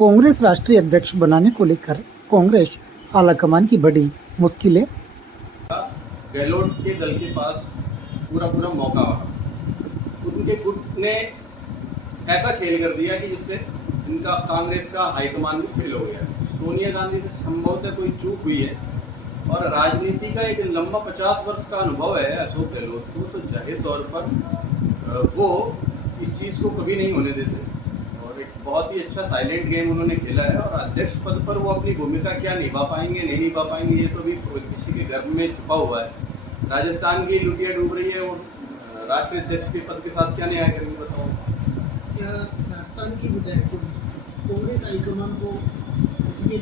कांग्रेस राष्ट्रीय अध्यक्ष बनाने को लेकर कांग्रेस आलाकमान की बड़ी मुश्किलें। गहलोत के दल के पास पूरा मौका हुआ। उनके गुट ने ऐसा खेल कर दिया कि जिससे इनका कांग्रेस का हाईकमान भी फेल हो गया। सोनिया गांधी से संभवतः कोई चूक हुई है और राजनीति का एक लंबा 50 वर्ष का अनुभव है अशोक गहलोत को, तो जाहिर तौर पर वो इस चीज़ को कभी नहीं होने देते और एक बहुत ही अच्छा साइलेंट गेम उन्होंने खेला है। और अध्यक्ष पद पर वो अपनी भूमिका क्या निभा पाएंगे नहीं निभा पाएंगे ये तो भी किसी के गर्भ में छुपा हुआ है। राजस्थान की लुटिया डूब रही है, वो राष्ट्रीय अध्यक्ष के पद के साथ क्या न्याय करेंगे बताओ। क्या राजस्थान की विधायकों कांग्रेस हाईकमान को ये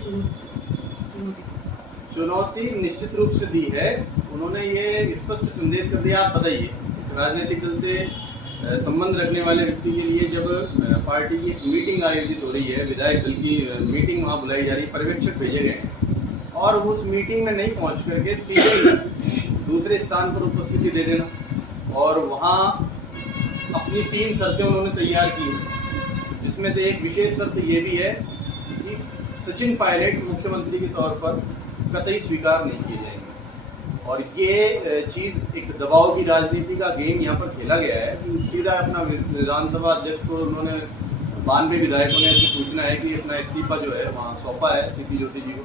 चुनौती निश्चित रूप से दी है। उन्होंने ये स्पष्ट संदेश कर दिया। आप बताइए, राजनीतिक दल से संबंध रखने वाले व्यक्ति के लिए जब पार्टी की मीटिंग आयोजित हो रही है, विधायक दल की मीटिंग वहाँ बुलाई जा रही है, पर्यवेक्षक भेजे गए और उस मीटिंग में नहीं पहुँच करके सीधे दूसरे स्थान पर उपस्थिति दे देना और वहाँ अपनी 3 शर्तें उन्होंने तैयार की, जिसमें से एक विशेष शर्त ये भी है कि सचिन पायलट मुख्यमंत्री के तौर पर कतई स्वीकार नहीं किए जाएंगे। और ये चीज़ एक दबाव की राजनीति का गेम यहाँ पर खेला गया है कि सीधा अपना विधानसभा अध्यक्ष को उन्होंने 92 विधायकों ने ऐसी सूचना है कि अपना इस्तीफा जो है वहाँ सौंपा है सीपी जोशी जी को।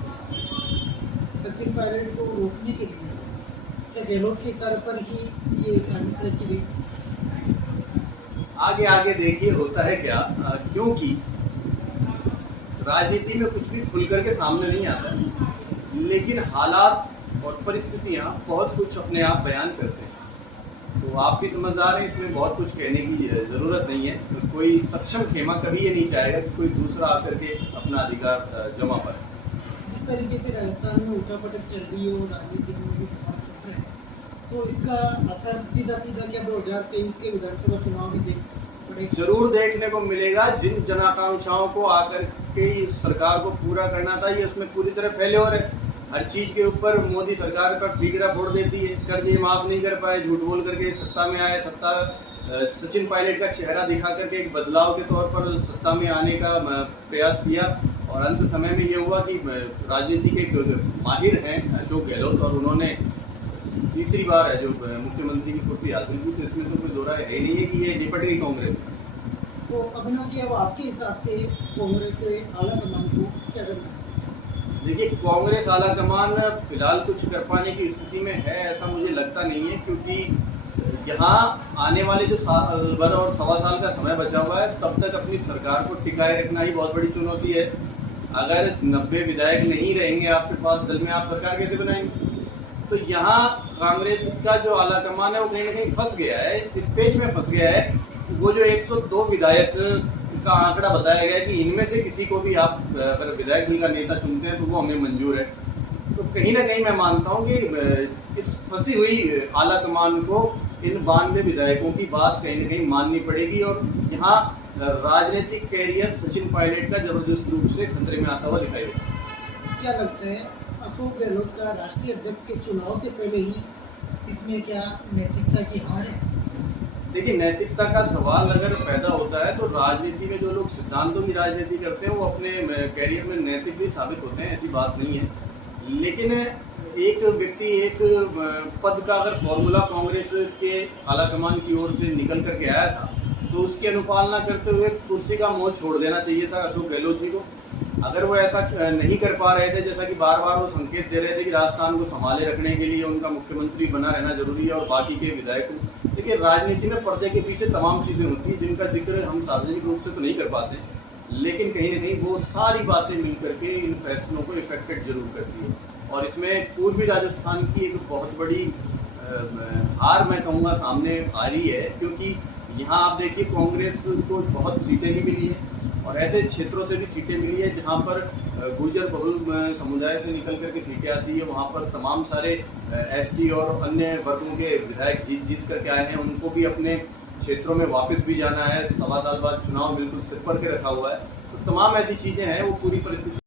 सचिन पायलट को रोकने के लिए क्या गहलोत के सर पर ही ये साजिश रची गई? आगे देखिए होता है क्या, क्योंकि राजनीति में कुछ भी खुल करके सामने नहीं आता, लेकिन हालात और परिस्थितियां बहुत कुछ अपने आप बयान करते हैं। तो आप भी समझदार हैं, इसमें बहुत कुछ कहने की जरूरत नहीं है। तो कोई सक्षम खेमा कभी ये नहीं चाहेगा कि कोई दूसरा आकर के अपना अधिकार जमा पाए। जिस तरीके से राजस्थान में उठापटक चल रही है और राजनीति में भी बहुत चल रहा है, तो इसका असर सीधा क्या 2023 के विधानसभा चुनाव में जरूर देखने को मिलेगा। जिन जन आकांक्षाओं को आकर के इस सरकार को पूरा करना था, ये उसमें पूरी तरह फेल्योर है। हर चीज के ऊपर मोदी सरकार का ठीकरा फोड़ देती है, कर्जे माफ नहीं कर पाए, झूठ बोल करके सत्ता में आए। सचिन पायलट का चेहरा दिखा करके एक बदलाव के तौर पर सत्ता में आने का प्रयास किया और अंत समय में ये हुआ कि राजनीति के माहिर हैं अशोक गहलोत और उन्होंने तीसरी बार है जो मुख्यमंत्री की कुर्सी हासिल की। तो इसमें तो कोई दो राय है नहीं है कि ये निपट गई कांग्रेस। तो अभिनव जी, अब आपके हिसाब से कांग्रेस से आलाकमान को क्या करना? देखिए, कांग्रेस आलाकमान फिलहाल कुछ कर पाने की स्थिति में है ऐसा मुझे लगता नहीं है, क्योंकि यहाँ आने वाले जो साल भर और सवा साल का समय बचा हुआ है, तब तक अपनी सरकार को टिकाए रखना ही बहुत बड़ी चुनौती है। अगर 90 विधायक नहीं रहेंगे आपके पास दल में, आप सरकार कैसे बनाएंगे? तो यहाँ कांग्रेस का जो आलाकमान है वो कहीं ना कहीं फंस गया है, इस पेच में फंस गया है। वो जो 102 विधायक का आंकड़ा बताया गया है कि इनमें से किसी को भी आप अगर विधायक दल का नेता चुनते हैं तो वो हमें मंजूर है। तो कहीं ना कहीं मैं मानता हूँ कि इस फंसी हुई आलाकमान को इन 92 विधायकों की बात कहीं ना कहीं माननी पड़ेगी और यहाँ राजनीतिक कैरियर सचिन पायलट का जबरदस्त रूप से खतरे में आता हुआ दिखाई देगा। क्या लगता है अशोक गहलोत का राष्ट्रीय अध्यक्ष के चुनाव से पहले ही इसमें क्या नैतिकता की हार है? देखिए, नैतिकता का सवाल अगर पैदा होता है तो राजनीति में जो लोग सिद्धांतों की राजनीति करते हैं वो अपने कैरियर में नैतिक भी साबित होते हैं, ऐसी बात नहीं है। लेकिन एक व्यक्ति एक पद का अगर फॉर्मूला कांग्रेस के आलाकमान की ओर से निकल करके आया था तो उसकी अनुपालना करते हुए कुर्सी का मोह छोड़ देना चाहिए था अशोक गहलोत जी को। अगर वो ऐसा नहीं कर पा रहे थे, जैसा कि बार बार वो संकेत दे रहे थे कि राजस्थान को संभाले रखने के लिए उनका मुख्यमंत्री बना रहना जरूरी है और बाकी के विधायकों, देखिए राजनीति में पर्दे के पीछे तमाम चीजें होती हैं जिनका जिक्र हम सार्वजनिक रूप से तो नहीं कर पाते, लेकिन कहीं ना कहीं वो सारी बातें मिल करके इन फैसलों को इफेक्टेड जरूर करती है। और इसमें पूर्वी राजस्थान की एक बहुत बड़ी हार मैं कहूँगा सामने आ रही है, क्योंकि यहाँ आप देखिए कांग्रेस को बहुत सीटें भी मिली हैं और ऐसे क्षेत्रों से भी सीटें मिली है जहाँ पर गुर्जर बहुल समुदाय से निकल करके सीटें आती है। वहाँ पर तमाम सारे एसटी और अन्य वर्गों के विधायक जीत करके आए हैं, उनको भी अपने क्षेत्रों में वापस भी जाना है। सवा साल बाद चुनाव बिल्कुल सिर पर के रखा हुआ है। तो तमाम ऐसी चीज़ें हैं, वो पूरी परिस्थिति